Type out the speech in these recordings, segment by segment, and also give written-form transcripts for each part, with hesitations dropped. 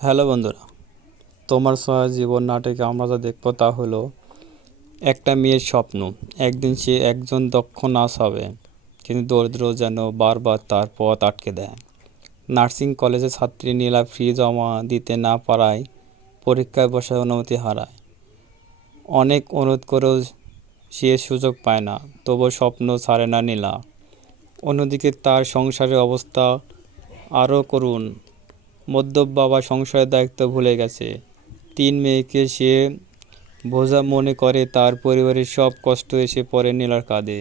Hello বন্ধুরা, তোমার ছোঁয়া জীবন নাটকে আমরা যা দেখব তা হলো একটা মেয়ের স্বপ্ন। একদিন সে একজন দক্ষ নার্স হবে, কিন্তু দরিদ্র যেন বারবার তার পথ আটকে দেয়। নার্সিং কলেজের ছাত্রী নীলা ফি জমা দিতে না পারায় পরীক্ষায় বসার অনুমতি হারায়। অনেক অনুরোধ করেও সে সুযোগ পায় না, তবুও স্বপ্ন ছাড়ে না নীলা। অন্যদিকে তার সংসারের অবস্থা আরও করুণ। মদ্যপ বাবা সংসারের দায়িত্ব ভুলে গেছে। 3 মেয়েকে সে বোঝা মনে করে, তার পরিবারের সব কষ্ট এসে পড়ে নীলার কাঁধে।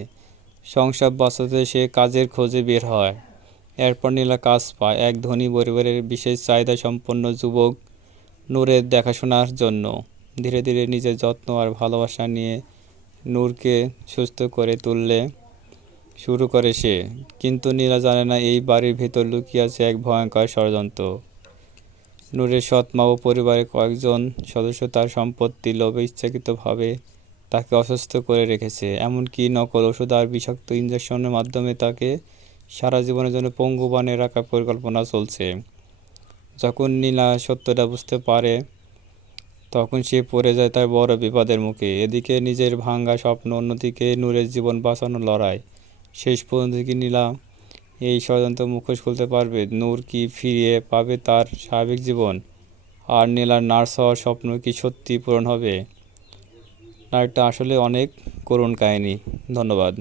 সংসার বাঁচাতে সে কাজের খোঁজে বের হয়। এরপর নীলা কাজ পায় এক ধনী পরিবারের বিশেষ চাহিদা সম্পন্ন যুবক নূরের দেখাশোনার জন্য। ধীরে ধীরে নিজের যত্ন আর ভালোবাসা নিয়ে নূরকে সুস্থ করে তুললে শুরু করে সে। কিন্তু নীলা জানে না এই বাড়ির ভেতর লুকিয়ে আছে এক ভয়ঙ্কর ষড়যন্ত্র। নূরের সৎ মা ও পরিবারের কয়েকজন সদস্য তার সম্পত্তির লোভে ইচ্ছাকৃতভাবে তাকে অসুস্থ করে রেখেছে। এমনকি নকল ওষুধ আর বিষাক্ত ইঞ্জেকশনের মাধ্যমে তাকে সারা জীবনের জন্য পঙ্গু বানিয়ে রাখার পরিকল্পনা চলছে। যখন নীলা সত্যটা বুঝতে পারে, তখন সে পড়ে যায় তার বড় বিপদের মুখে। এদিকে নিজের ভাঙা স্বপ্ন, অন্যদিকে নূরের জীবন বাঁচানোর লড়াই। শেষ পর্যন্ত কি নীলা এই ষড়যন্ত্র মুখোশ খুলতে পারবে? নূর কি ফিরিয়ে পাবে তার স্বাভাবিক জীবন? আর নীলার নার্স হওয়ার স্বপ্ন কি সত্যি পূরণ হবে? নাটকটা আসলে অনেক করুণ কাহিনী। ধন্যবাদ।